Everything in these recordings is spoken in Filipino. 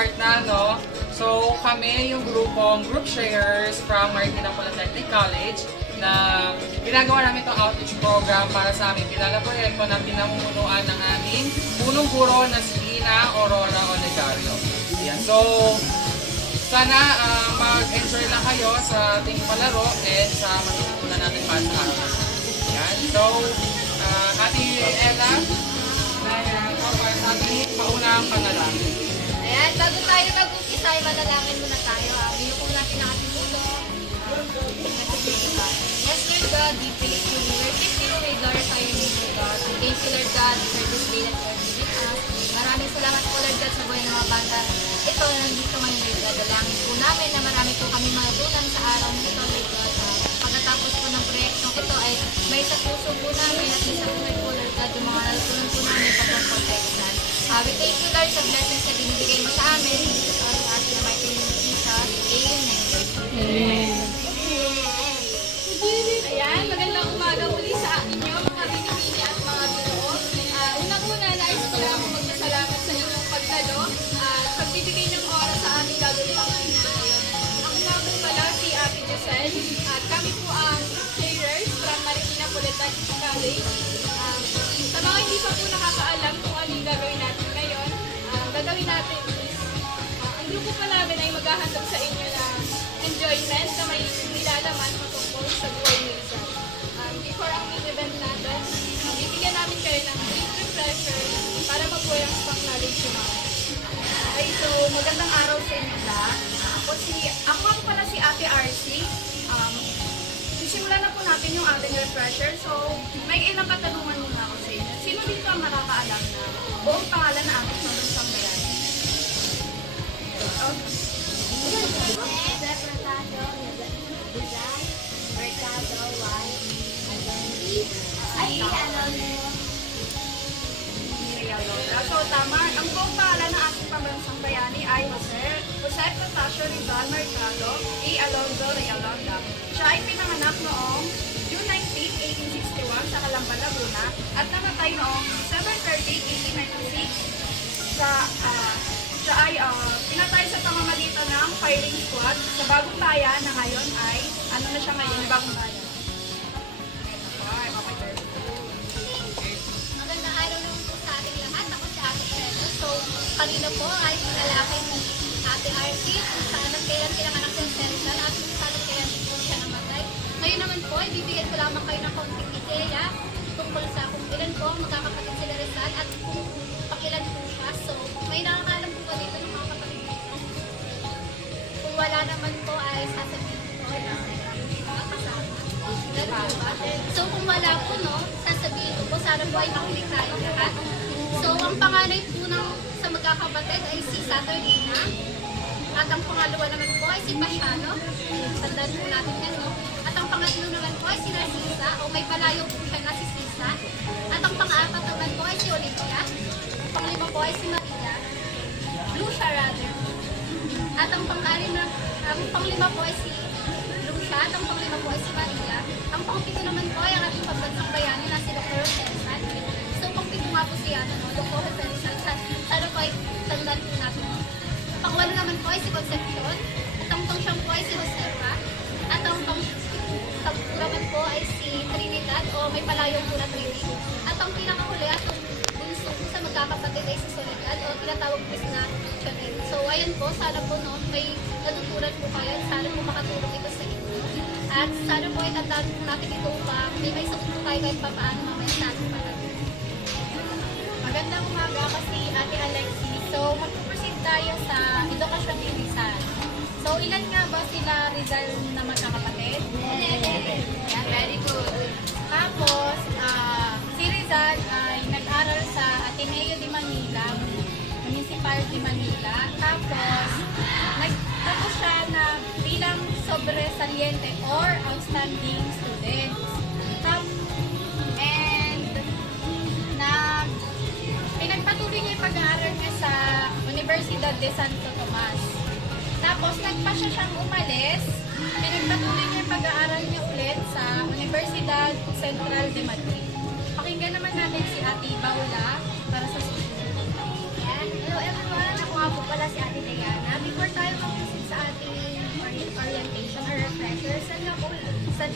start na, no? So, kami yung group sharers from Marikina Polytechnic College na ginagawa namin itong outreach program para sa aming kilala proyekto na pinamumunuan ng aming punong guro na si Ina Aurora Olegario. Yan. So, sana mag-enjoy lang kayo sa ating palaro and sa matutunan natin para sa araw. Yan. So, Ate Ella, sa ating paunang panalangin. Ayan, bago tayo mag-umpisa ay manalangin muna tayo. Binukong natin ang ating puso. Yes, Lord God, we praise you. We worship you. We glorify your name, Lord God. We thank you, Lord God, for this day that you are giving us. Maraming salamat po, Lord God, sa buhay ng mga bata. Ito, nandito ngayon, Lord God. Dalangin po namin na marami po kami matutunan sa araw nito, Lord God. Pagkatapos po ng proyektong ito ay may sa puso po namin at may sa buhay po, Lord God, yung mga natutunan po namin pagkaprotektan. We thank you, Lord, sa blessings na binibigay mo sa amin. As in the mighty name of Jesus. Amen. Amen. Ayan, magandang umaga muli sa inyo, mga binibini at mga binuo. Unang-una, nais ko lang magpasalamat sa inyong pagdalo at pagbibigay ng oras sa aming gagawin ang video ngayon. Ako nga po pala si Ate Giselle at kami po ang sharers from Marikina Polytechnic College. Sa mga hindi pa po nakakaalam kung ano yung gagawin natin ngayon, gagawin natin is, ang grupo pa namin ay maghahandog sa inyo ng enjoyment na may nilalaman patungkol sa buhay ni Rizal. Before ang main event natin, bibigyan namin kayo ng brief refresher para mabuhay ang stock knowledge yung mga. Ay, so magandang araw sa inyo lahat. Ako nga po pala si Ate RC. Sisimulan na po natin yung ating refresher. So, may ilang katanungan muna ako sa inyo. Sino dito ang nakakaalam na buong pangalan na ating mabansang bayan? So, tama. Ang buong pangalan ng ating pambansang bayani ay Jose Protasio Rizal Mercado A. Alonzo Realonda. Siya ay pinanganak noong June 19, 1861 sa Calamba, Laguna at namatay noong December 30, 1896 siya ay pinatay sa pamamagitan ng firing squad sa Bagong Bayan na ngayon ay ano na siya ngayon, Bagong Bayan. Magandang araw naman po sa ating lahat. Ako si Ate Pedro. So, kanina po ay pinalaki ni Ate RC kung saan at kailan pinanganak si Rizal at kung saan at kailan po siya namatay. Ngayon naman po, ibibigyan ko lamang kayo ng konting ideya tungkol sa kung ilan po ang magkakapatid sila Rizal at kung pakilan po siya. So, may nakakaalam po ba dito ng mga kapatid dito? Kung wala naman po ay sasabihin po na mga kasama. Ganun po ba? So, kung wala po, no, sasabihin ko po, sana po ay makinig tayo lahat. So, ang panganay po sa magkakapatid ay si Saturnina. At ang pangalawa naman po ay si Pasiano. Tandaan po natin yan, no? At ang pangatlo naman po ay si Narcisa, o may palayo po siya na si Sisa. At ang pang-apat naman po ay si Olivia. Ang panglima po ay si Maria. Lucia, rather. At ang panglima po ay si Lucia. At ang panglima po ay si Maria. Ang pangpito naman po ay ang ating pambansang bayani na si Dr. Rosensan. So, pangpito nga po si Dr. Rosensan. Sana po ay tandaan po natin. Pangwalo naman po ay si Concepcion. At ang pangsyam po ay si Josefa. At ang pangsampu naman po ay si Trinidad o may palayong po na Trinity. At ang pinakahuli at ang bunso po sa magkakapatid ay si Soledad o tinatawag po na Chanel. So ayan po, sana po no, may natutunan po kayo. Sana po makatulong ito sa inyo. At sana po ay tandaan po natin ito upang may sagot po tayo kahit papaano mamaya sa ating panahon. Magandang umaga kasi Ate Alexi. So, mag-proceed tayo sa edukasyon ni Rizal. So, ilan nga ba sila Rizal na magkakapatid? Yeah, very good. Tapos, si Rizal ay nag-aral sa Ateneo de Manila, Municipal de Manila. Tapos, nagtapos siya na bilang sobresaliente or outstanding student. Pinagpatuloy niya yung pag-aaral niya sa Universidad de Santo Tomas. Tapos, nagpa siya siyang umalis. Pinagpatuloy niya yung pag-aaral niya ulit sa Universidad Central de Madrid. Pakinggan naman natin si Ate Paula para sa susunod. Hello everyone, ako nga po pala si Ate Tea.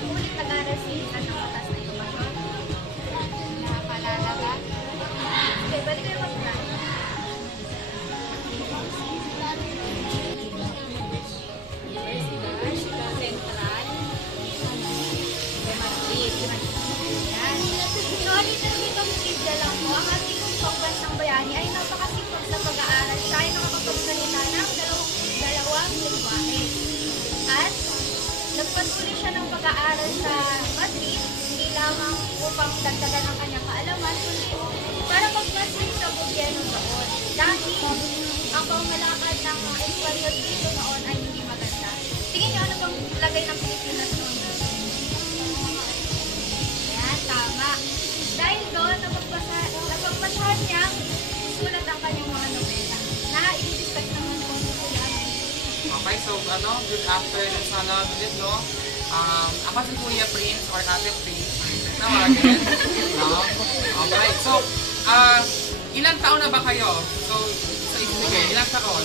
ulit nag-aral si ng batas na ito. Nakapalala ba? Okay, balik kayo mag-plan. Central. Yan. So, little bit of trivia lang po. Ang ating pambansang bayani ay napakasipag sa pag-aaral. Siya ay nakakapagsalita ng dalawang lingwahe. At nagpatuloy siya ng pag-aaral sa Madrid, hindi lamang upang dagdagan ang kanyang kaalaman, kundi para magmasid sa gobyerno noon. Dahil ang pamamalakad ng Espanyol dito noon ay hindi maganda. Tingin niyo ano bang lagay ng Pilipinas noon? Ayan, tama. Dahil doon, napagpasahan niyang sulat ang kanyang mga nobela na i-discuss naman po sa yan. Okay, so good afternoon sa lahat ulit, no? Ako si Kuya Prince or Ate Prince. Tawagin. No? Okay, so, ilang taon na ba kayo? So, sa ibigay, ilang taon?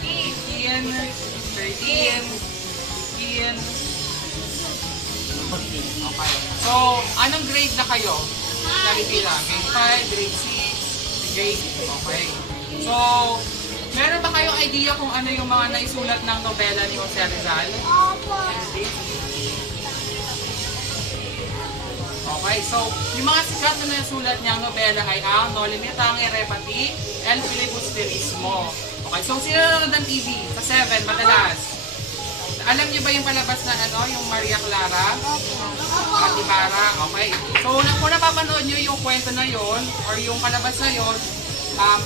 15, 13, 15. Okay. So, anong grade na kayo? Nalipila? Grade 5, grade 6, grade 8. Okay. So, meron ba kayong idea kung ano yung mga naisulat ng nobela ni Jose Rizal? Opo. Okay, so yung mga sikat na nasulat niyang nobela ay ang No Limitang Repati, El Filibusterismo. Okay, so sino nanonood ng TV? Sa 7, madalas. Alam niyo ba yung palabas na yung Maria Clara? At Ibarra? Okay. So kung napapanood niyo yung kwento na yon or yung palabas na yon,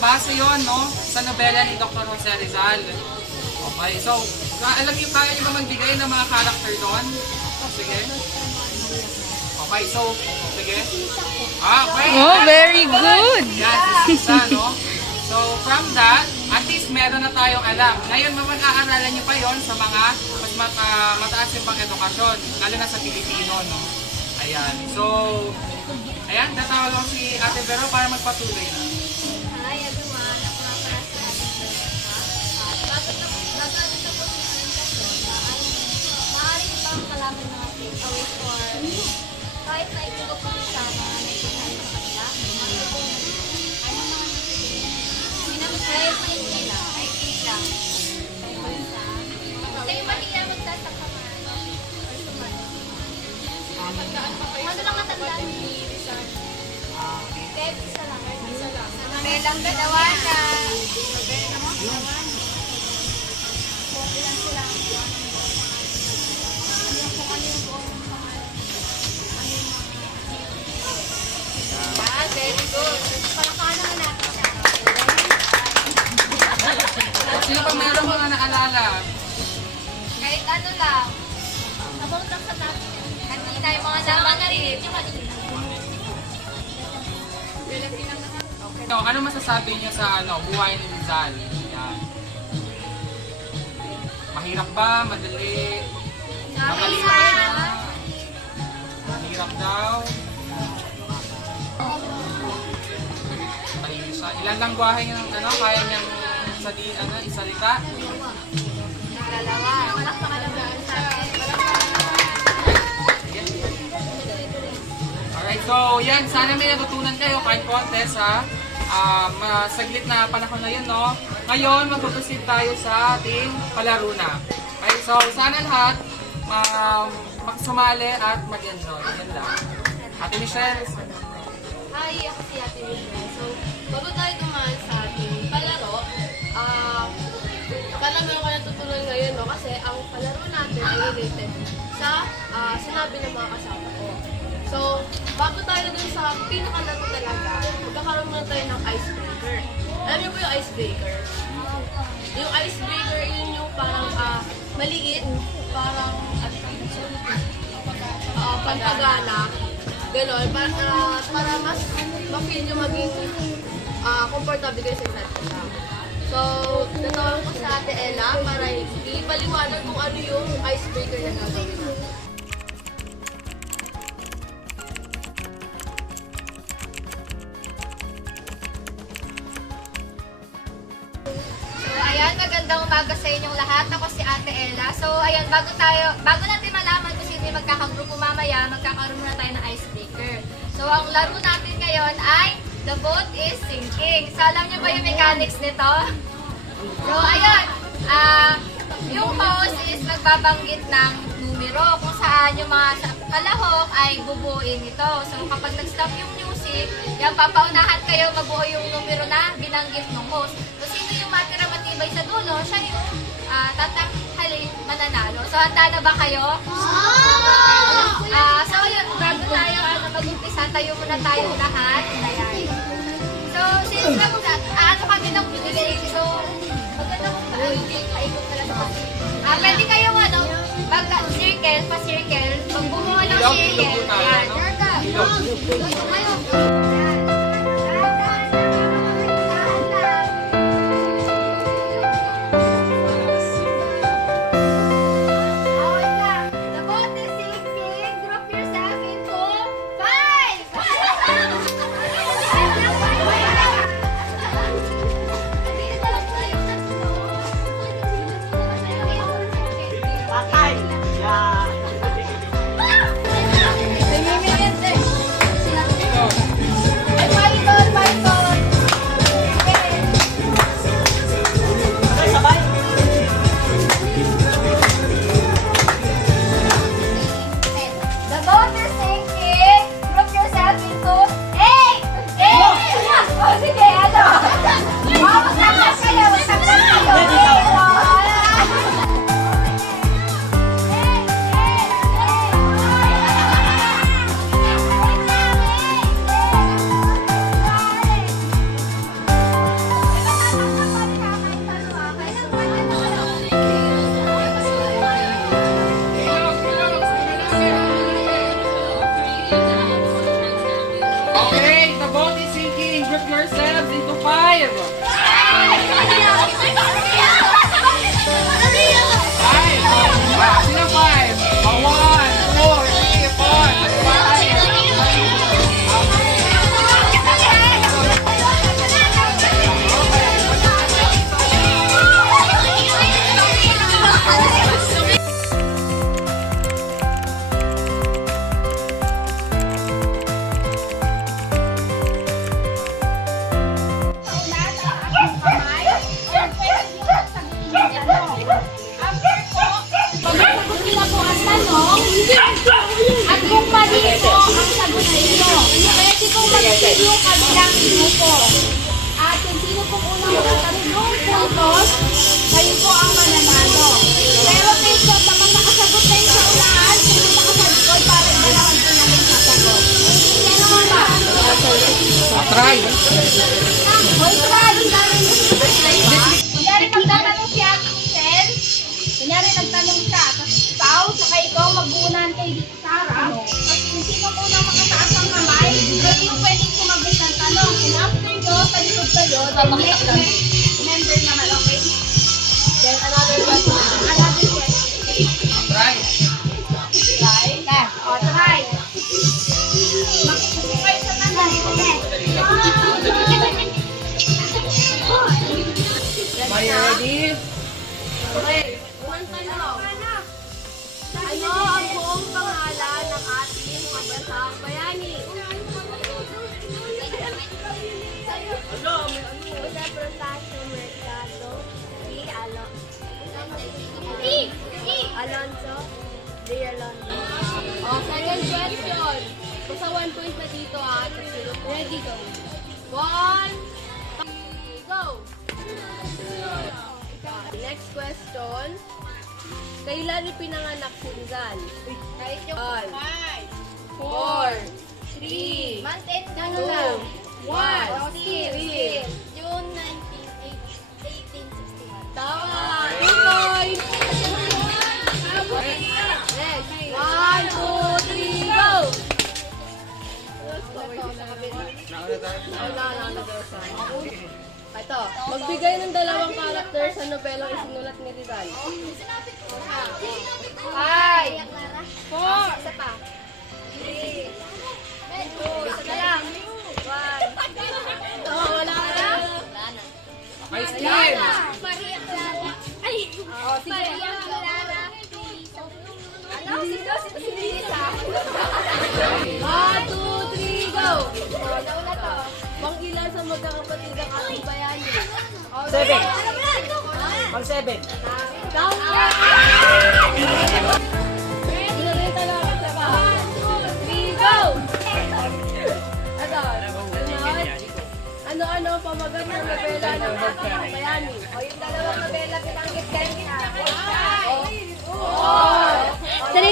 base yon, no, sa nobela ni Dr. Jose Rizal. Okay, so alam niyo, kaya niyo ba magbigay ng mga character doon? Sige. Okay, so, sige. Okay. Oh, very good. Yan, isa, no? So, from that, at least meron na tayong alam. Ngayon, mag-aaralan nyo pa yon sa mga mas mataas yung pang-edukasyon, lalo na sa Pilipino, no? Ayan. So, ayan, tatawag ko si Ate Vero para magpatuloy na. Hi everyone, ako nga pala si Ate Vera. Bago natin tapusin ang presentasyon, ay maaaring ibang kalaman mga takeaway for kahit na ito po sa mga nagsasabi sa kanila, matutunan. Ano mga nagsasabi? Ay, lang. Kayo mahiya magtatakaman or sumano. Ano lang matandaan ni Rizal? Kahit isa lang. Belang dalawa na. Ilan sila? Kung ano yung buong pangalan. Very good. Palakanan natin siya. Sino pa meron mga naalala? Kahit ano lang. About lang sa natin. Kanina yung mga naman narinig yung kanina. No, ano masasabi niyo sa buhay ni Rizal? Yan. Mahirap ba? Madali? Magaling ba siya? Mahirap daw? Mahirap siya. Ilan langwahe ng kaya niyang isalita? Dalawa. Malak pangalagaan sa akin. Alright, so yan. Sana may natutunan kayo kahit konti sa saglit na panahon na yun, no? Ngayon, magpuproceed tayo sa ating palaro na. Okay, so sana lahat magsumali at mag-enjoy. Yan lang. Ate Michelle. Hi, ako si Ate Michelle. So, bago tayo dumaan sa ating palaro, parang meron ka natutunan ngayon, no? Kasi ang palaro natin ay related sa sinabi ng mga kasama ko. So, bago tayo dun sa pinakalaro talaga, magkakaroon muna tayo ng icebreaker. Alam niyo po yung icebreaker? Yung icebreaker, yun yung parang maliit, parang pampagana. Ganon, para mas ma-feel nyo maging comfortable kayo sa isa't isa. So, natawag ko sa Ate Ella para ipaliwanag kung ano yung icebreaker na gagawin natin. So, ayan, magandang umaga sa inyong lahat. Ako si Ate Ella. So, ayan, bago natin kami magkakagrupo mamaya, magkakaroon muna tayo ng icebreaker. So, ang laro natin ngayon ay The Boat is Sinking. So, alam niyo ba yung mechanics nito? So, ayun. Yung host is magbabanggit ng numero kung saan yung mga kalahok ay bubuin ito. So, kapag nag-stop yung music, yan, papaunahan kayo mabuo yung numero na binanggit ng host. So, sino yung matira matibay sa dulo, siya yung tatakhalin mananalo. So, handa na ba kayo? So, yun, bago tayo mag-umpisa, tayo muna tayo lahat. Ayan. So, since kami ng music, so, maganda kung paikot na lang sa pwede kayo mag-circle, pa-circle, magbumuha ng circle. Ayan. The boat is sinking. Group yourself into 5! Patay! Yan! Sabay! The boat is sinking. Group yourself into 8! 8! O sige, ano? Magtaglas kayo, magtaglas kayo. Okay, the boat is sinking. Group yourselves into 5. 5. Sino 5? 1, 2, 3, 4, 5. At kung mali po ang sagot ninyo, pwede pong mag-save yung kabilang grupo. At kung sino pong unang makatatlong puntos, kayo po ang mananalo. Pero take note, kapag nakasagot kayo sa unahan, pumunta ka sa likod para ibalawan po namin sasagot. Yan naman ba? Try. Hoy, try! Kunyari magtatanong si Ate Michelle, kunyari nagtanong siya, tapos ikaw, saka ikaw mag-uunahan kay Sarah, tapos kung sino muna makataas ang kamay, pwede yung pwedeng sumagot ng tanong. And after nyo, sa likod kayo, then next member naman, okay? Then another question. Another question. Try. Try? Yeah. O, try. Makinig kayo sa tanong. Are you ready? Okay. Unang tanong. Ano ang buong pangalan ng ating pambansang bayani? Jose Protasio Mercado y Alonso de Alonso. Second question. Basta 1 point na dito Ready, go. 1, go. Next question. Kailan ipinanganak si Rizal? Kahit yung 5, 4, 3, 2, 1, still. June 1861. Tama! 2 points! Next. 1, 2, 3, go! Ito, magbigay ng dalawang character sa nobelang isinulat ni Rizal. 5, 4, isa pa. 3, 2, isa lang. 1. Wala na. Okay, Steve. Maria Clara. Ay! Maria Clara. Ano? Sino? One, two, three, go! Pangilan sa magkakapatid ang ating bayani. 7. Pang 7. Ano pamagat ng nobela ng ating bayani? O yung dalawang nobela binanggit kayo na. 3, 2,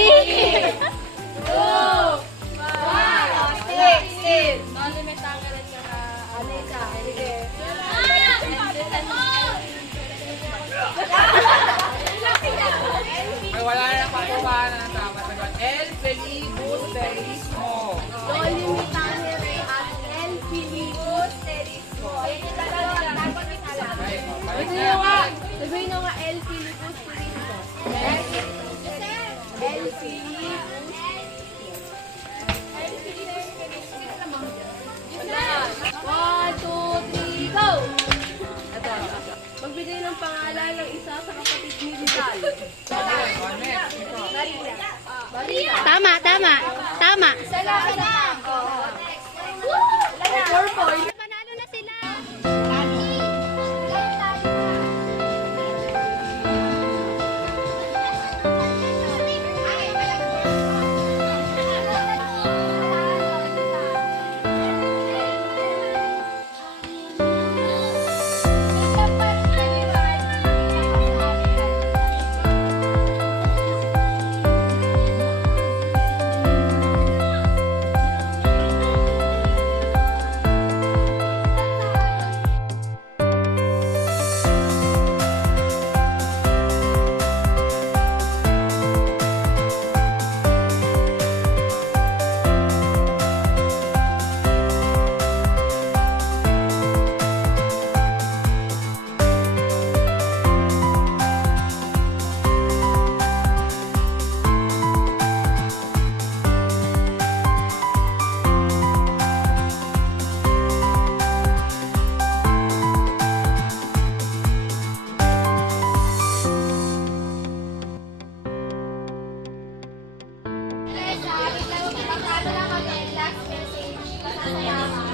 1, 6. Nalimitanggalan ka na. Ano isa? Sige. Ay, wala na pakuhaan na tama. El Felibusterismo. Dolimitangere at El Filibusterismo. Ayan yung dalawa. Dapat alam. Ay, Sabihin nyo nga. Sabihin nyo nga El Filibusterismo. El Filibusterismo. One, two, three, go! Ito. Magbigay ng pangalan ng isa sa kapatid ni Rizal. Maria. Tama, tama. Tama. Panalo na sila.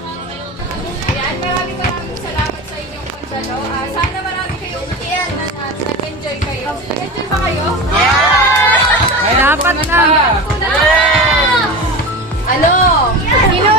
Ayan, maraming salamat sa inyong pagdalo. Sana marami kayong nag-enjoy kayo. Nag-enjoy ba kayo? Dapat na! Ano? Sino